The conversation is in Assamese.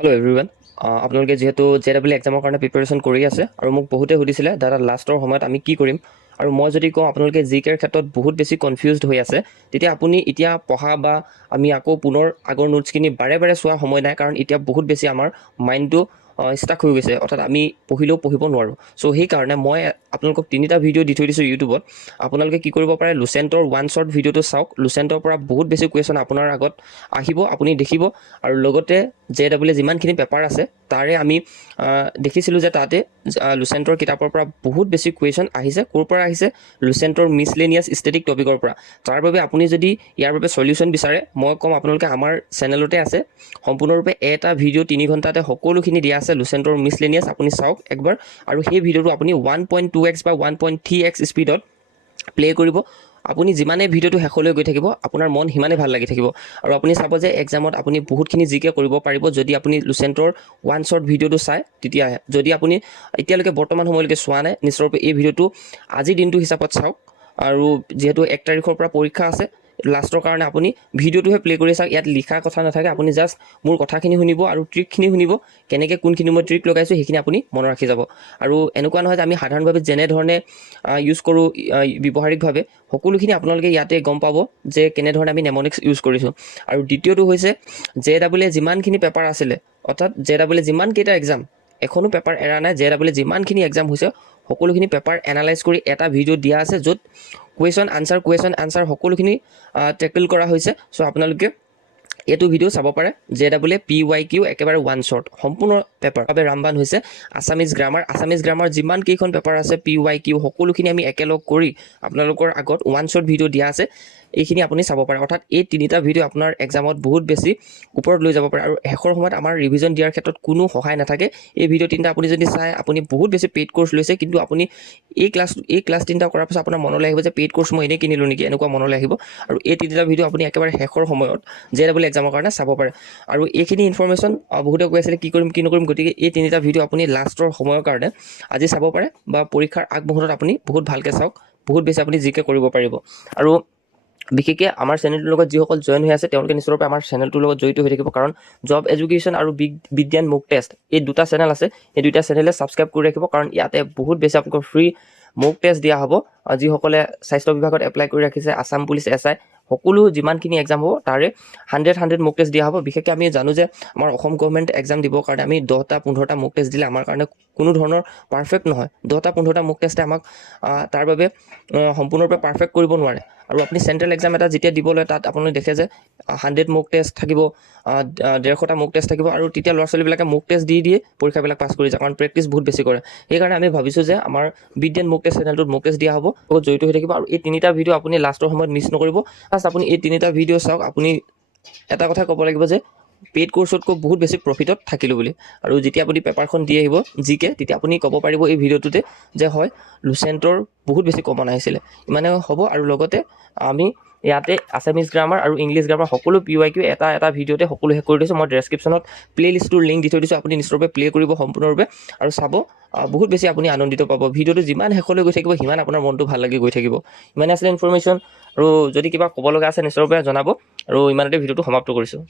হেল্ল' এভৰিৱান আপোনালোকে যিহেতু JEE এক্সামৰ কাৰণে প্ৰিপেৰেশ্যন কৰি আছে আৰু মোক বহুতে সুধিছিলে দাদা লাষ্টৰ সময়ত আমি কি কৰিম আৰু মই যদি কওঁ আপোনালোকে জিকেৰ ক্ষেত্ৰত বহুত বেছি কনফিউজড হৈ আছে তেতিয়া আপুনি এতিয়া পঢ়া বা আমি আকৌ পুনৰ আগৰ নোটছখিনি বাৰে বাৰে চোৱাৰ সময় নাই কাৰণ এতিয়া বহুত বেছি আমাৰ মাইণ্ডটো ষ্টাক হৈ গৈছে অৰ্থাৎ আমি পঢ়িলেও পঢ়িব নোৱাৰোঁ চ' সেইকাৰণে মই আপোনালোকক তিনিটা ভিডিঅ' দি থৈ দিছোঁ ইউটিউবত আপোনালোকে কি কৰিব পাৰে লুচেণ্টৰ ওৱান শ্বৰ্ট ভিডিঅ'টো চাওক লুচেণ্টৰ পৰা বহুত বেছি কুৱেশ্যন আপোনাৰ আগত আহিব আপুনি দেখিব আৰু লগতে JEE যিমানখিনি পেপাৰ আছে তাৰে আমি দেখিছিলোঁ যে তাতে লুচেণ্টৰ কিতাপৰ পৰা বহুত বেছি কুৱেশ্যন আহিছে ক'ৰ পৰা আহিছে লুচেণ্টৰ মিছলেনিয়াছ ষ্টেটিক টপিকৰ পৰা তাৰ বাবে আপুনি যদি ইয়াৰ বাবে সলিউশ্যন বিচাৰে মই ক'ম আপোনালোকে আমাৰ চেনেলতে আছে সম্পূৰ্ণৰূপে এটা ভিডিঅ' 3 ঘণ্টাতে সকলোখিনি দিয়া আছে লুচেণ্টৰ মিছলেনিয়াছ আপুনি চাওক একবাৰ আৰু সেই ভিডিঅ'টো আপুনি 1.2x বা 1.3x স্পীডত প্লে কৰিব আপুনি যিমানেই ভিডিঅ'টো শেষলৈ গৈ থাকিব আপোনাৰ মন সিমানেই ভাল লাগি থাকিব আৰু আপুনি চাব যে এক্সামত আপুনি বহুতখিনি জিকে কৰিব পাৰিব যদি আপুনি লুচেণ্টৰ ওৱান শ্বৰ্ট ভিডিঅ'টো চায় তেতিয়াহে যদি আপুনি এতিয়ালৈকে বৰ্তমান সময়লৈকে চোৱা নাই নিশ্চয়ৰূপে এই ভিডিঅ'টো আজিৰ দিনটো হিচাপত চাওক আৰু যিহেতু 1 তাৰিখৰ পৰা পৰীক্ষা আছে লাষ্টৰ কাৰণে আপুনি ভিডিঅ'টোহে প্লে কৰি চাওক ইয়াত লিখা কথা নাথাকে আপুনি জাষ্ট মোৰ কথাখিনি শুনিব আৰু ট্ৰিকখিনি শুনিব কেনেকৈ কোনখিনি মই ট্ৰিক লগাইছোঁ সেইখিনি আপুনি মনত ৰাখি যাব আৰু এনেকুৱা নহয় যে আমি সাধাৰণভাৱে যেনেধৰণে ইউজ কৰোঁ ব্যৱহাৰিকভাৱে সকলোখিনি আপোনালোকে ইয়াতে গম পাব যে কেনেধৰণে আমি নেমনিক্স ইউজ কৰিছোঁ আৰু দ্বিতীয়টো হৈছে JEE যিমানখিনি পেপাৰ আছিলে অৰ্থাৎ JEE যিমানকেইটা এক্সাম এখনো পেপাৰ এৰা নাই JEE যিমানখিনি এক্সাম হৈছে সকলোখিনি পেপাৰ এনালাইজ কৰি এটা ভিডিঅ' দিয়া আছে য'ত কুৱেশ্যন আনচাৰ সকলোখিনি টেকল কৰা হৈছে চ' আপোনালোকে এইটো ভিডিঅ' চাব পাৰে JEE PYQ একেবাৰে ওৱান শ্বৰ্ট সম্পূৰ্ণ পেপাৰ বাবে ৰামবান হৈছে আছামিজ গ্ৰামাৰ যিমান কেইখন পেপাৰ আছে PYQ সকলোখিনি আমি একেলগ কৰি আপোনালোকৰ আগত ওৱান শ্বৰ্ট ভিডিঅ' দিয়া আছে এইখিনি আপুনি চাব পাৰে অৰ্থাৎ এই তিনিটা ভিডিঅ' আপোনাৰ এক্সামত বহুত বেছি ওপৰত লৈ যাব পাৰে আৰু শেষৰ সময়ত আমাৰ ৰিভিজন দিয়াৰ ক্ষেত্ৰত কোনো সহায় নাথাকে এই ভিডিঅ' তিনিটা আপুনি যদি চাই আপুনি বহুত বেছি পেইড কোৰ্চ লৈছে কিন্তু আপুনি এই ক্লাছ তিনিটা কৰাৰ পিছত আপোনাৰ মনলৈ আহিব যে পেইড কোৰ্চ মই এনেই কিনিলোঁ নেকি এনেকুৱা মনলৈ আহিব আৰু এই তিনিটা ভিডিঅ' আপুনি একেবাৰে শেষৰ সময়ত JEE এক্সামৰ কাৰণে চাব পাৰে আৰু এইখিনি ইনফৰমেশ্যন বহুতে কৈ আছিলে কি কৰিম কি নকৰিম গতিকে এই তিনিটা ভিডিঅ' আপুনি লাষ্টৰ সময়ৰ কাৰণে আজি চাব পাৰে বা পৰীক্ষাৰ আগমুহূৰ্তত আপুনি বহুত ভালকৈ চাওক বহুত বেছি আপুনি জিকে কৰিব পাৰিব আৰু বিশেষকৈ আমাৰ চেনেলটোৰ লগত যিসকল জইন হৈ আছে তেওঁলোকে নিশ্চয়ৰূপে আমাৰ চেনেলটোৰ লগত জড়িত হৈ থাকিব কাৰণ জব এডুকেশ্যন আৰু বিজ্ঞান মুক টেষ্ট এই দুটা চেনেল আছে এই দুটা চেনেলে ছাবস্ক্ৰাইব কৰি ৰাখিব কাৰণ ইয়াতে বহুত বেছি আপোনালোকৰ ফ্ৰী মুক টেষ্ট দিয়া হ'ব যিসকলে স্বাস্থ্য বিভাগত এপ্লাই কৰি ৰাখিছে আছাম পুলিচ SI সকলো যিমানখিনি এক্সাম হ'ব তাৰে 100 মুক টেষ্ট দিয়া হ'ব বিশেষকৈ আমি জানো যে আমাৰ অসম গভৰ্ণমেণ্ট এক্সাম দিবৰ কাৰণে আমি 10টা-15টা মুক টেষ্ট দিলে আমাৰ কাৰণে কোনো ধৰণৰ পাৰফেক্ট নহয় 10টা-15টা মুক টেষ্টে আমাক তাৰ বাবে সম্পূৰ্ণৰূপে পাৰফেক্ট কৰিব নোৱাৰে আৰু আপুনি চেণ্ট্ৰেল এক্সাম এটা যেতিয়া দিবলৈ তাত আপুনি দেখে যে 100 মুক টেষ্ট থাকিব 150টা মুক টেষ্ট থাকিব আৰু তেতিয়া ল'ৰা ছোৱালীবিলাকে মুক টেষ্ট দি পৰীক্ষাবিলাক পাছ কৰি যায় কাৰণ প্ৰেক্টিচ বহুত বেছি কৰে সেইকাৰণে আমি ভাবিছোঁ যে আমাৰ বিজ্ঞান মুক টেষ্ট চেনেলটোত মুক টেষ্ট দিয়া হ'ব বহুত জড়িত হৈ থাকিব আৰু এই তিনিটা ভিডিঅ' আপুনি লাষ্টৰ সময়ত মিছ নকৰিব ফাৰ্ষ্ট আপুনি এই তিনিটা ভিডিঅ' চাওক আপুনি এটা কথা ক'ব লাগিব যে পেইড কোৰ্চতকৈ বহুত বেছি প্ৰফিটত থাকিলোঁ বুলি আৰু যেতিয়া আপুনি পেপাৰখন দি আহিব জিকে তেতিয়া আপুনি ক'ব পাৰিব এই ভিডিঅ'টোতে যে হয় লুচেণ্টৰ বহুত বেছি কমন আহিছিলে ইমানে হ'ব আৰু লগতে আমি ইয়াতে আছামিজ গ্ৰামাৰ আৰু ইংলিছ গ্ৰামাৰ সকলো PYQ এটা ভিডিঅ'তে সকলো শেষ কৰি দিছোঁ মই ডেছক্ৰিপশ্যনত প্লে লিষ্টটোৰ লিংক দি থৈ দিছোঁ আপুনি নিশ্চয়ৰূপে প্লে কৰিব সম্পূৰ্ণৰূপে আৰু চাব বহুত বেছি আপুনি আনন্দিত পাব ভিডিঅ'টো যিমান শেষলৈ গৈ থাকিব সিমান আপোনাৰ মনটো ভাল লাগি গৈ থাকিব ইমানে আছিলে ইনফৰমেশ্যন আৰু যদি কিবা ক'ব লগা আছে নিশ্চয়ৰূপে জনাব আৰু ইমানতে ভিডিঅ'টো সমাপ্ত কৰিছোঁ